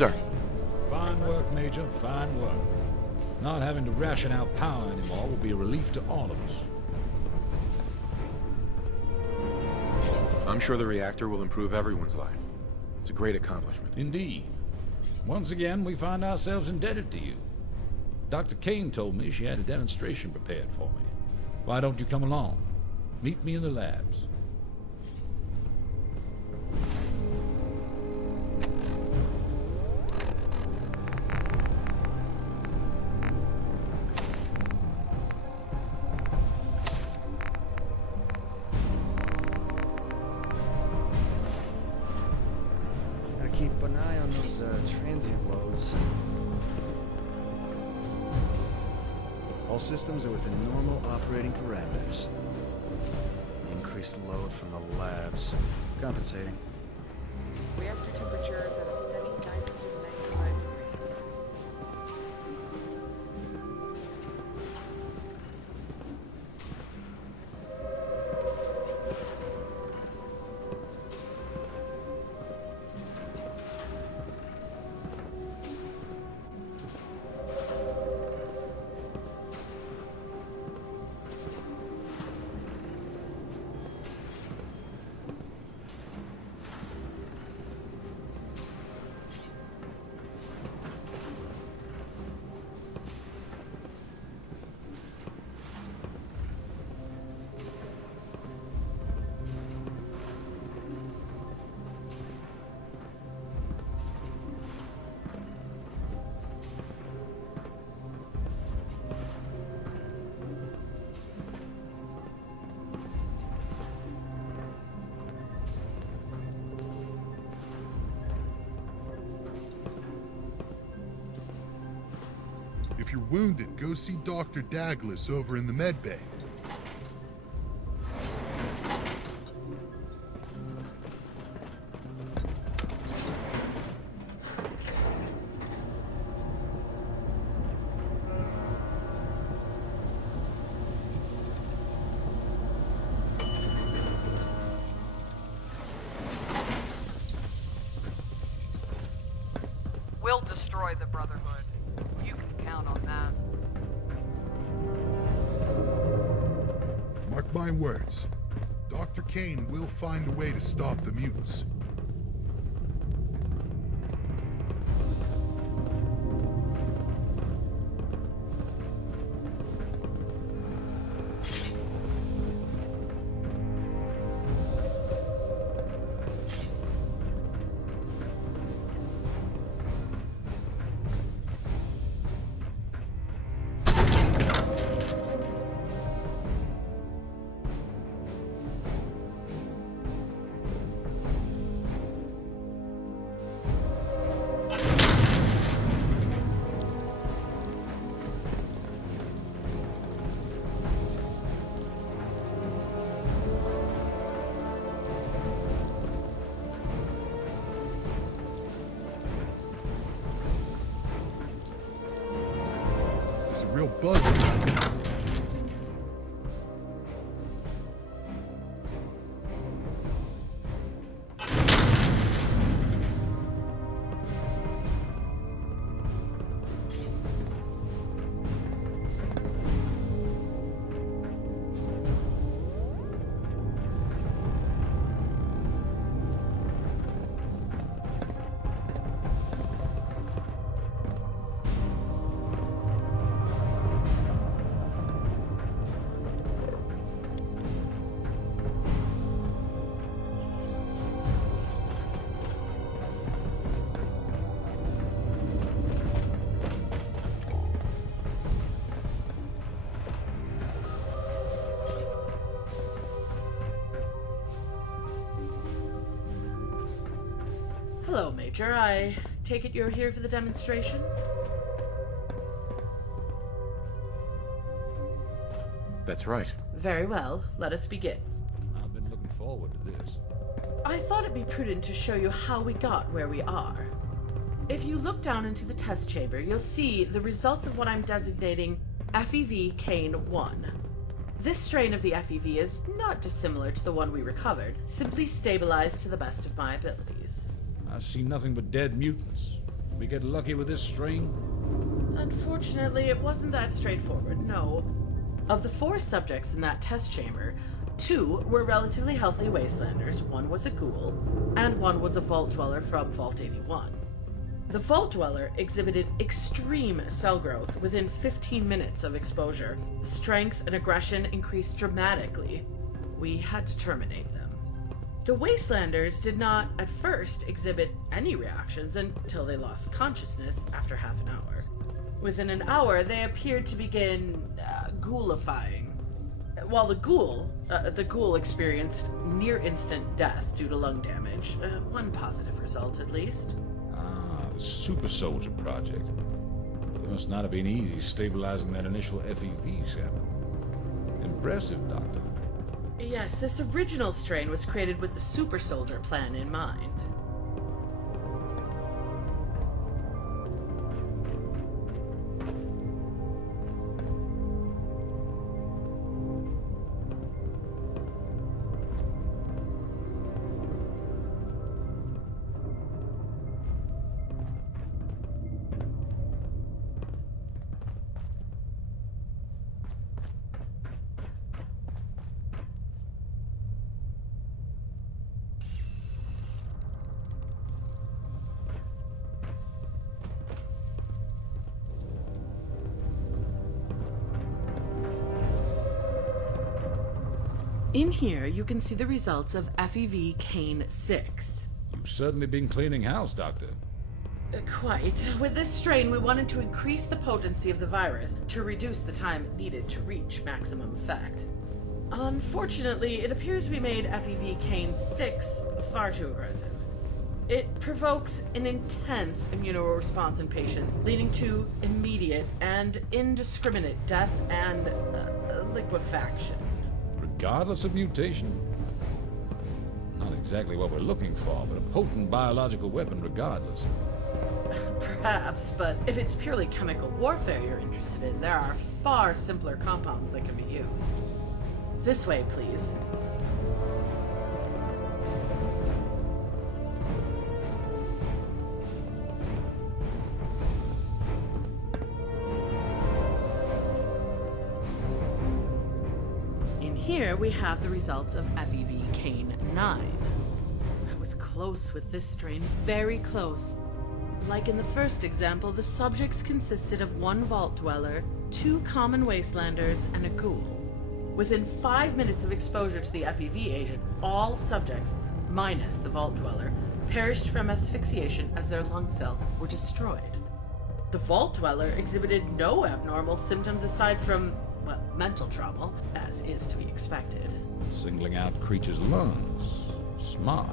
Sir. Fine work, Major, fine work. Not having to ration out power anymore will be a relief to all of us. I'm sure the reactor will improve everyone's life. It's a great accomplishment. Indeed. Once again, we find ourselves indebted to you. Dr. Kane told me she had a demonstration prepared for me. Why don't you come along? Meet me in the labs. Keep an eye on those transient loads. All systems are within normal operating parameters. Increased load from the labs. Compensating. Reactor temperature is at a steady 995 degrees. If you're wounded, go see Dr. Douglas over in the med bay. We'll destroy the Brotherhood. You can count on that. Mark my words. Dr. Kane will find a way to stop the mutants. Real buzz around here. Hello, Major. I take it you're here for the demonstration? That's right. Very well. Let us begin. I've been looking forward to this. I thought it'd be prudent to show you how we got where we are. If you look down into the test chamber, you'll see the results of what I'm designating FEV Kane 1. This strain of the FEV is not dissimilar to the one we recovered, simply stabilized to the best of my abilities. I see nothing but dead mutants. We get lucky with this strain? Unfortunately, it wasn't that straightforward, no. Of the 4 subjects in that test chamber, 2 were relatively healthy wastelanders, 1 was a ghoul, and 1 was a vault dweller from Vault 81. The vault dweller exhibited extreme cell growth within 15 minutes of exposure. Strength and aggression increased dramatically. We had to terminate them. The wastelanders did not at first exhibit any reactions until they lost consciousness after half an hour. Within an hour, they appeared to begin ghoulifying. While the ghoul experienced near-instant death due to lung damage. One positive result, at least. Ah, the Super Soldier Project. It must not have been easy stabilizing that initial FEV sample. Impressive, Doctor. Yes, this original strain was created with the Super Soldier plan in mind. In here, you can see the results of FEV Kane 6. You've certainly been cleaning house, Doctor. Quite. With this strain, we wanted to increase the potency of the virus to reduce the time needed to reach maximum effect. Unfortunately, it appears we made FEV Kane 6 far too aggressive. It provokes an intense immunoresponse in patients, leading to immediate and indiscriminate death and liquefaction. Regardless of mutation? Not exactly what we're looking for, but a potent biological weapon regardless. Perhaps, but if it's purely chemical warfare you're interested in, there are far simpler compounds that can be used. This way, please. Here we have the results of FEV Kane 9. I was close with this strain, very close. Like in the first example, the subjects consisted of 1 vault dweller, 2 common wastelanders, and a ghoul. Within 5 minutes of exposure to the FEV agent, all subjects, minus the vault dweller, perished from asphyxiation as their lung cells were destroyed. The vault dweller exhibited no abnormal symptoms aside from mental trauma, as is to be expected. Singling out creatures' lungs. Smart.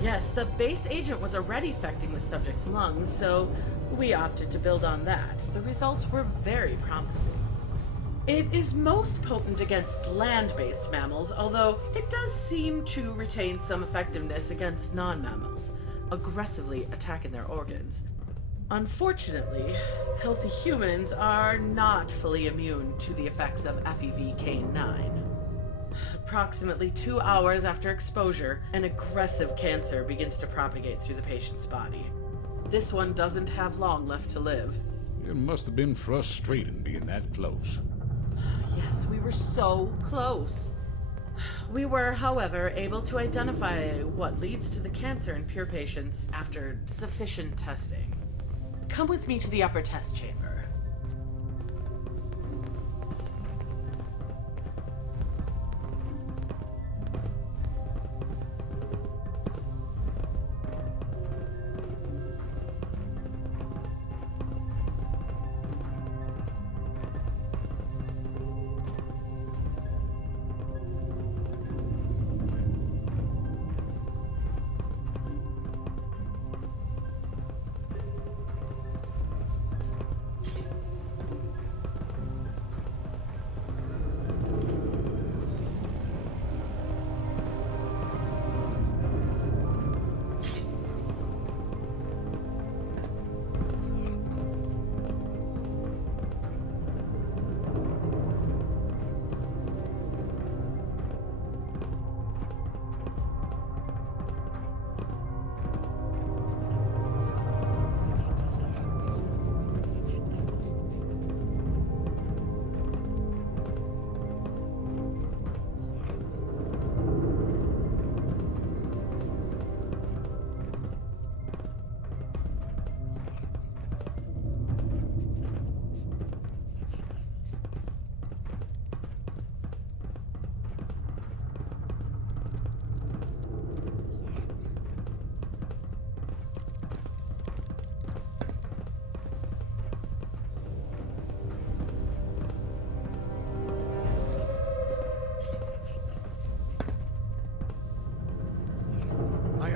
Yes, the base agent was already affecting the subject's lungs, so we opted to build on that. The results were very promising. It is most potent against land-based mammals, although it does seem to retain some effectiveness against non-mammals, aggressively attacking their organs. Unfortunately, healthy humans are not fully immune to the effects of FEV Kane 9. Approximately 2 hours after exposure, an aggressive cancer begins to propagate through the patient's body. This one doesn't have long left to live. It must have been frustrating being that close. Yes, we were so close. We were, however, able to identify what leads to the cancer in pure patients after sufficient testing. Come with me to the upper test chamber.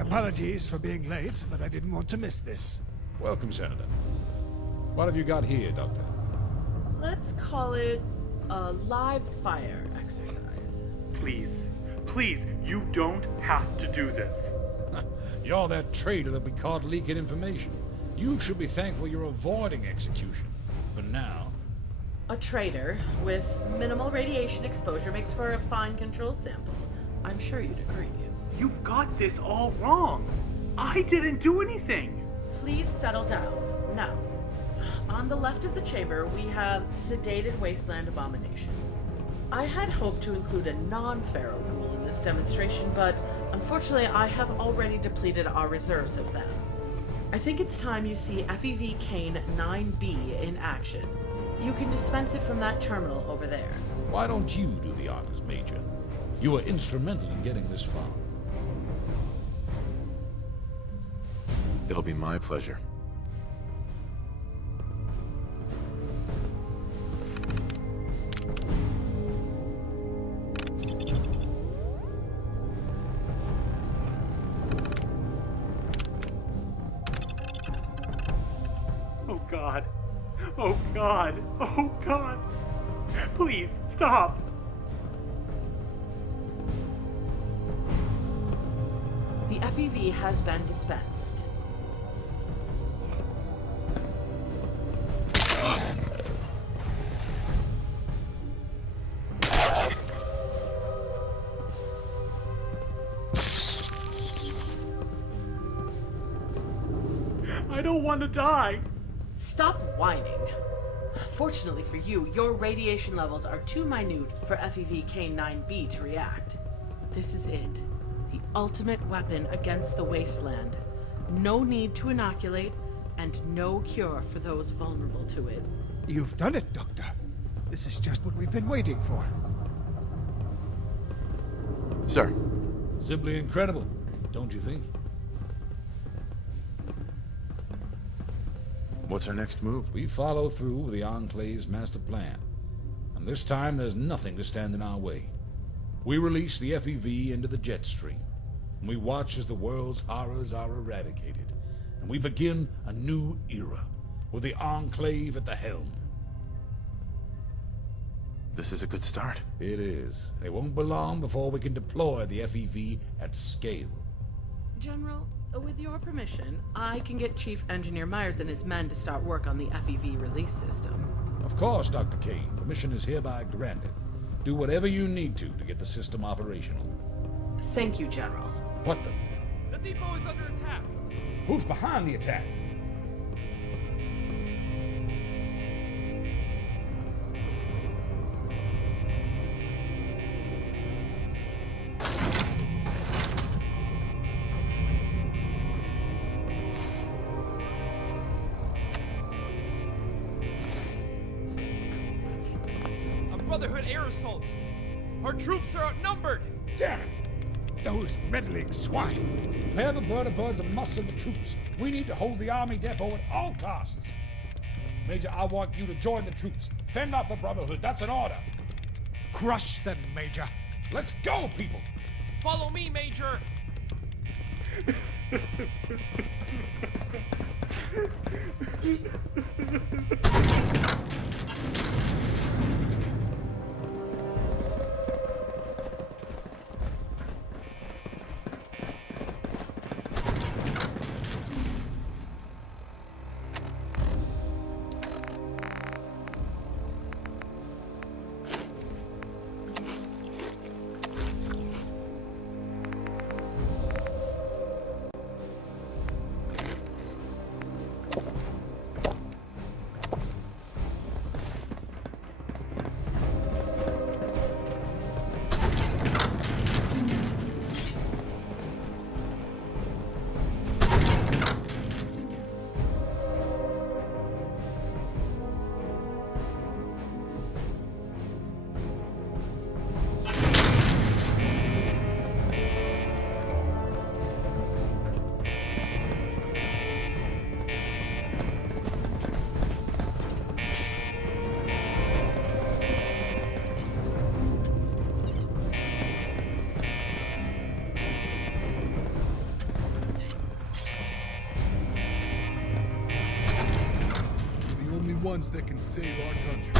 Apologies for being late, but I didn't want to miss this. Welcome, Senator. What have you got here, Doctor? Let's call it a live fire exercise. Please, please, you don't have to do this. You're that traitor that we caught leaking information. You should be thankful you're avoiding execution. But now... A traitor with minimal radiation exposure makes for a fine control sample. I'm sure you'd agree. You've got this all wrong. I didn't do anything. Please settle down. Now, on the left of the chamber, we have sedated wasteland abominations. I had hoped to include a non-feral ghoul in this demonstration, but unfortunately I have already depleted our reserves of them. I think it's time you see FEV Kane 9B in action. You can dispense it from that terminal over there. Why don't you do the honors, Major? You were instrumental in getting this far. It'll be my pleasure. Oh God. Oh God. Oh God. Please, stop. The FEV has been dispensed. I don't want to die. Stop whining. Fortunately for you, your radiation levels are too minute for FEV K9B to react. This is it. The ultimate weapon against the wasteland. No need to inoculate, and no cure for those vulnerable to it. You've done it, Doctor. This is just what we've been waiting for. Sir, Simply incredible, don't you think? what's our next move? We follow through with the Enclave's master plan. And this time there's nothing to stand in our way. We release the FEV into the jet stream. And we watch as the world's horrors are eradicated. And we begin a new era, with the Enclave at the helm. This is a good start. It is. It won't be long before we can deploy the FEV at scale. General, with your permission, I can get Chief Engineer Myers and his men to start work on the FEV release system. Of course, Dr. Kane. Permission is hereby granted. Do whatever you need to get the system operational. Thank you, General. What the? The depot is under attack. Who's behind the attack? A Brotherhood air assault. Our troops are outnumbered. Damn it! Those meddling swine! Prepare the vertibirds and muster the troops. We need to hold the army depot at all costs. Major, I want you to join the troops. Fend off the Brotherhood. That's an order. Crush them, Major! Let's go, people! Follow me, Major. ones that can save our country.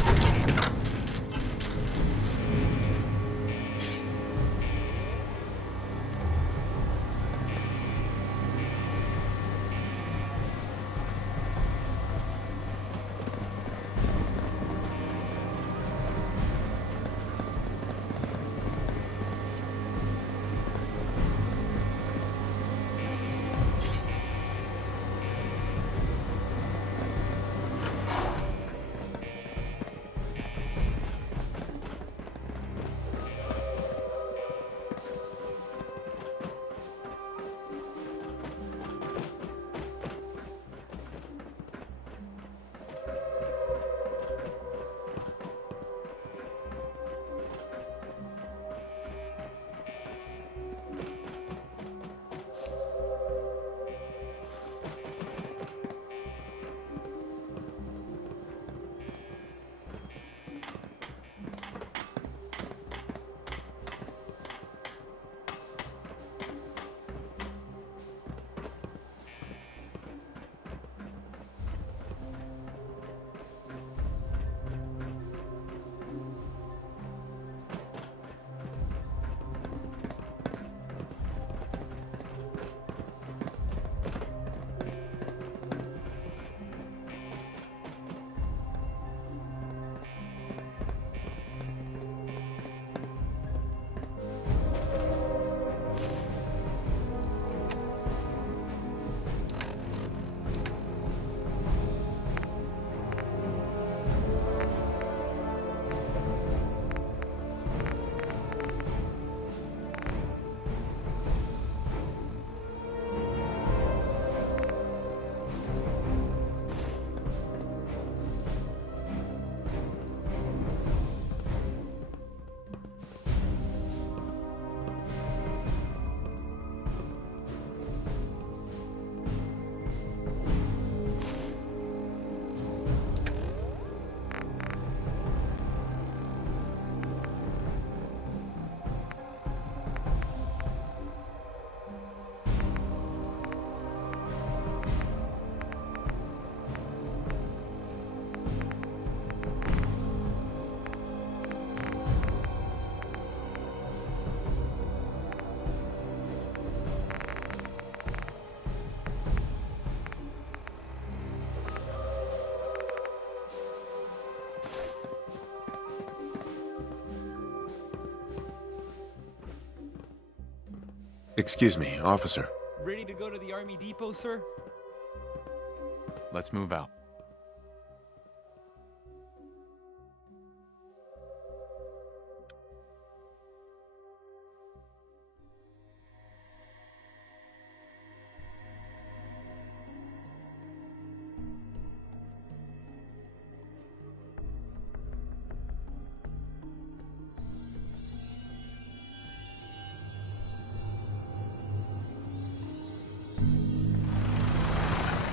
Excuse me, officer. Ready to go to the Army Depot, sir? Let's move out.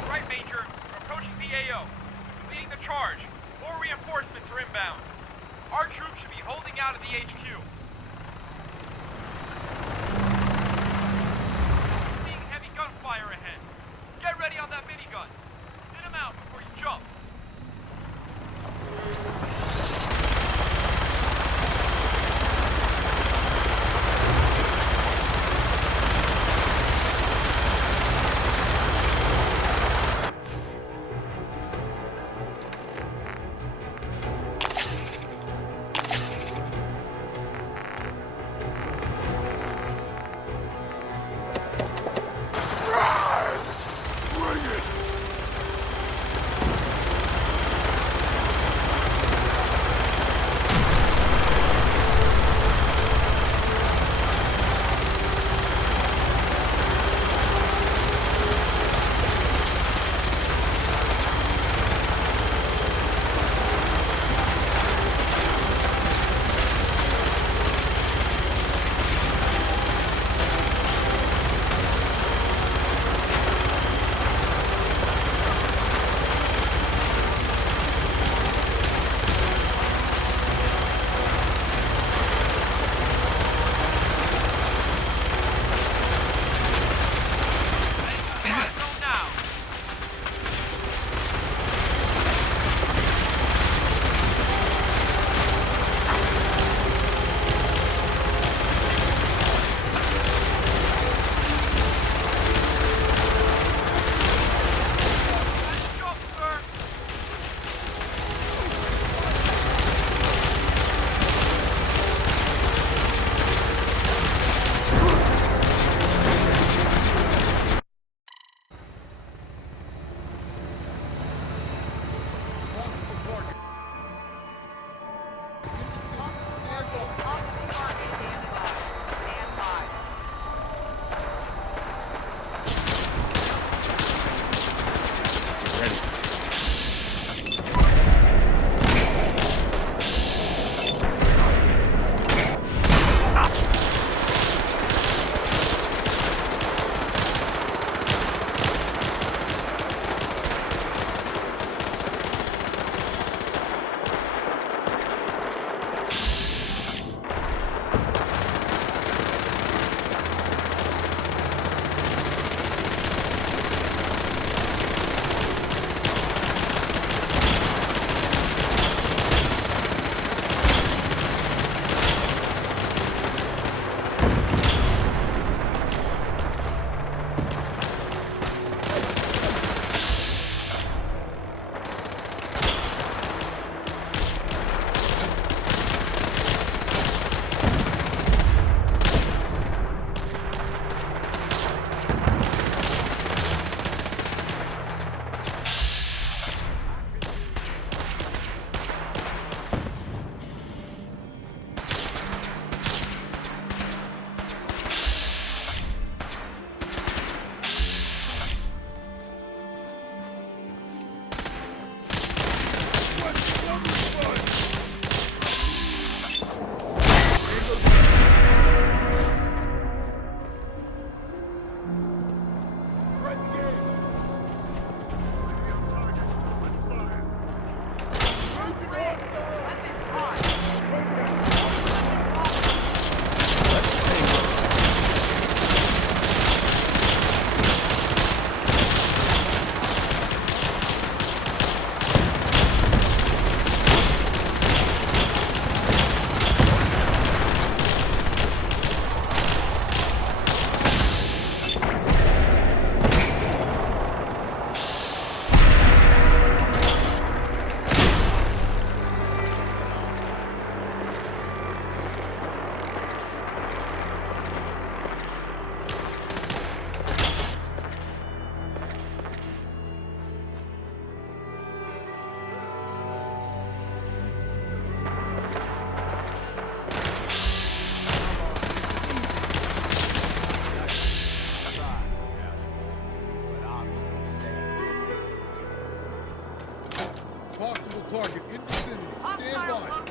Right, Major. We're approaching the AO. Leading the charge. More reinforcements are inbound. Our troops should be holding out at the HQ. Seeing heavy gunfire ahead. Get ready on that minigun. Hit him out before you jump. Bring it! Possible target in vicinity. Stand by.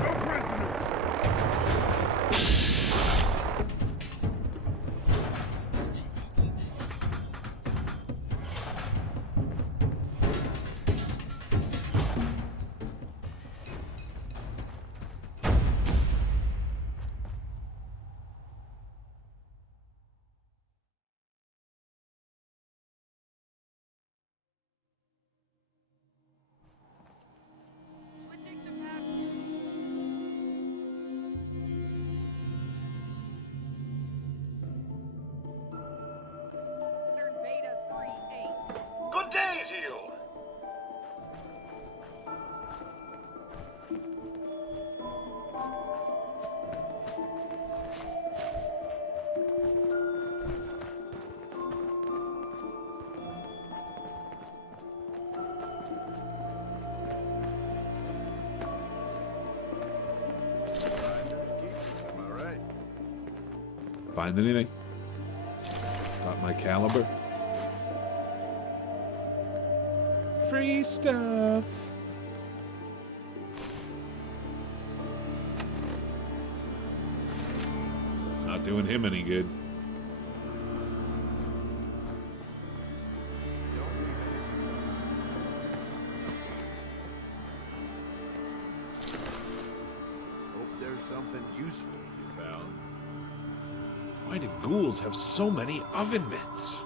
No prisoners. Switching to map. Beta 3-8. Good day to you! Am I right? Find anything? Got my caliber? Free stuff. Not doing him any good. Hope there's something useful you found. Why do ghouls have so many oven mitts?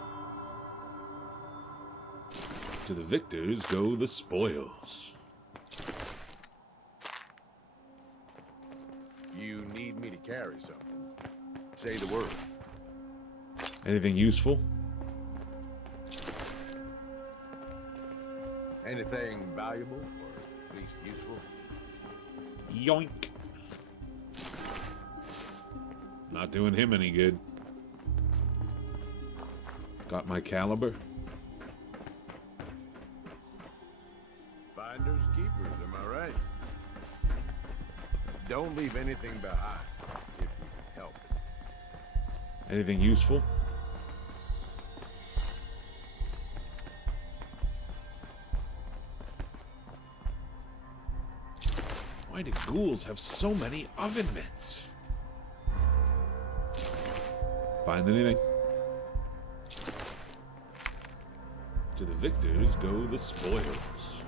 To the victors go the spoils. You need me to carry something. Say the word. Anything useful? Anything valuable, or at least useful? Yoink. Not doing him any good. Got my caliber? Finders keepers, am I right? Don't leave anything behind, if you can help it. Anything useful? Why do ghouls have so many oven mitts? Find anything? To the victors go the spoils.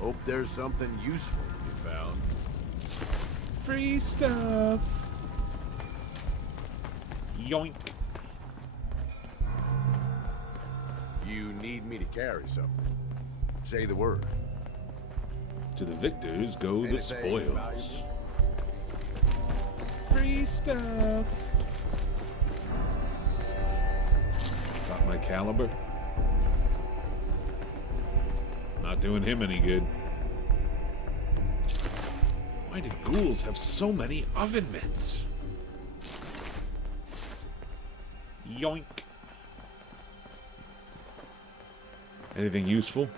Hope there's something useful you found. Free stuff. Yoink. You need me to carry something. Say the word. To the victors go the Anything spoils. valuable? Free stuff. Got my caliber? Not doing him any good. Why do ghouls have so many oven mitts? Yoink. Anything useful?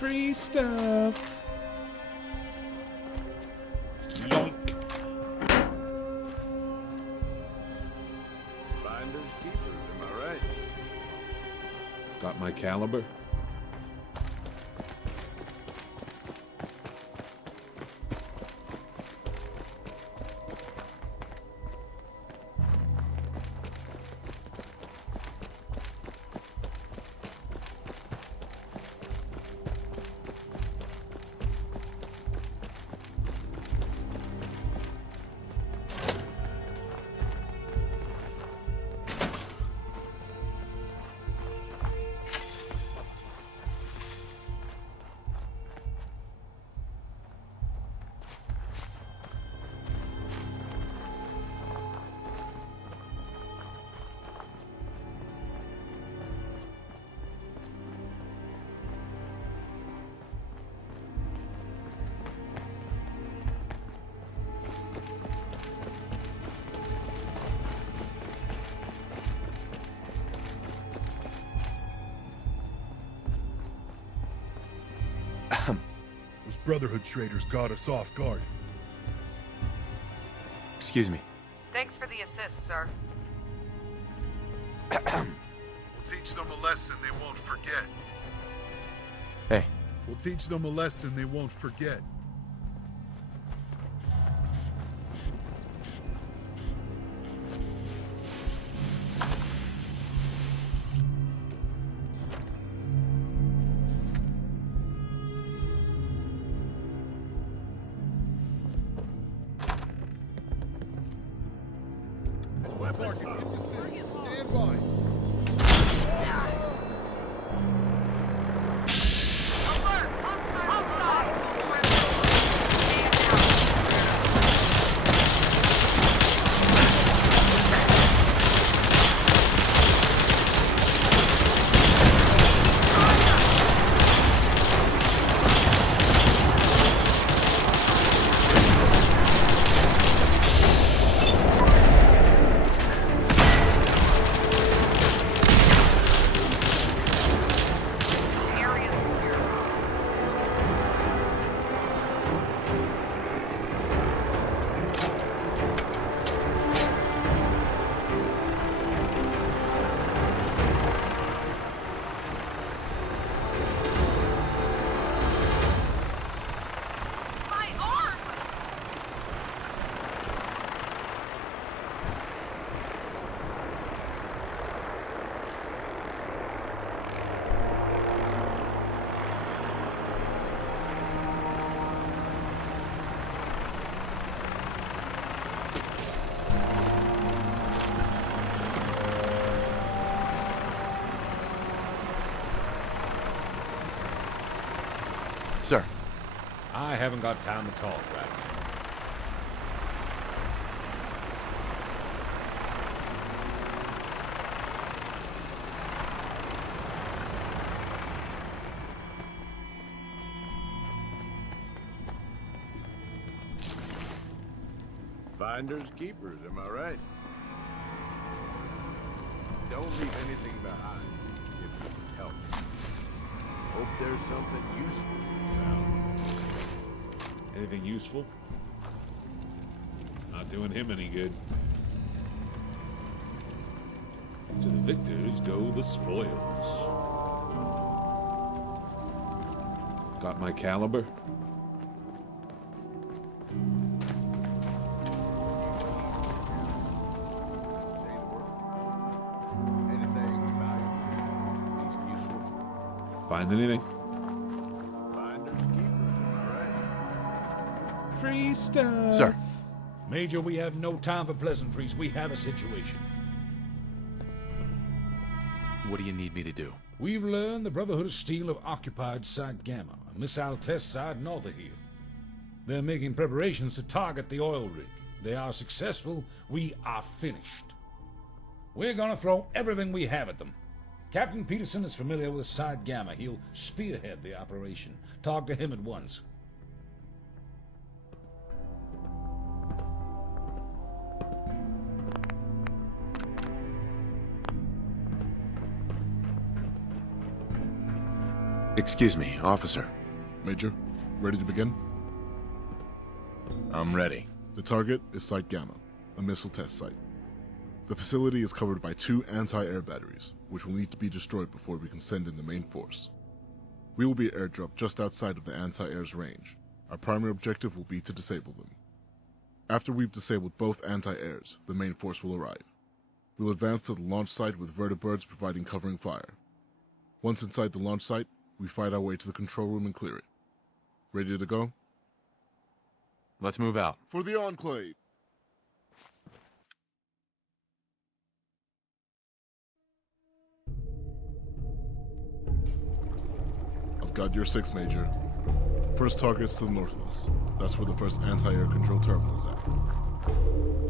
Free stuff. Yoink. Finders keepers, am I right? Got my caliber? Those Brotherhood traders got us off guard. Excuse me. Thanks for the assist, sir. We'll teach them a lesson they won't forget. Hey, We'll teach them a lesson they won't forget. Stand by. sir. I haven't got time to talk right now. Finders keepers, am I right? Don't leave anything behind if you can help. Hope there's something useful found. Anything useful? Not doing him any good. To the victors go the spoils. Got my caliber? Find anything? Finders keepers, am I right? Free stuff. Sir. Major, we have no time for pleasantries. We have a situation. What do you need me to do? We've learned the Brotherhood of Steel have occupied Site Gamma, a missile test site north of here. They're making preparations to target the oil rig. They are successful, we are finished. We're gonna throw everything we have at them. Captain Peterson is familiar with Site Gamma. He'll spearhead the operation. Talk to him at once. Excuse me, officer. Major, ready to begin? I'm ready. The target is Site Gamma, a missile test site. The facility is covered by 2 anti-air batteries, which will need to be destroyed before we can send in the main force. We will be airdropped just outside of the anti-air's range. Our primary objective will be to disable them. After we've disabled both anti-airs, the main force will arrive. We'll advance to the launch site with vertibirds providing covering fire. Once inside the launch site, we fight our way to the control room and clear it. Ready to go? Let's move out. For the Enclave! I've got your 6, Major. First target's to the northwest. That's where the first anti-air control terminal is at.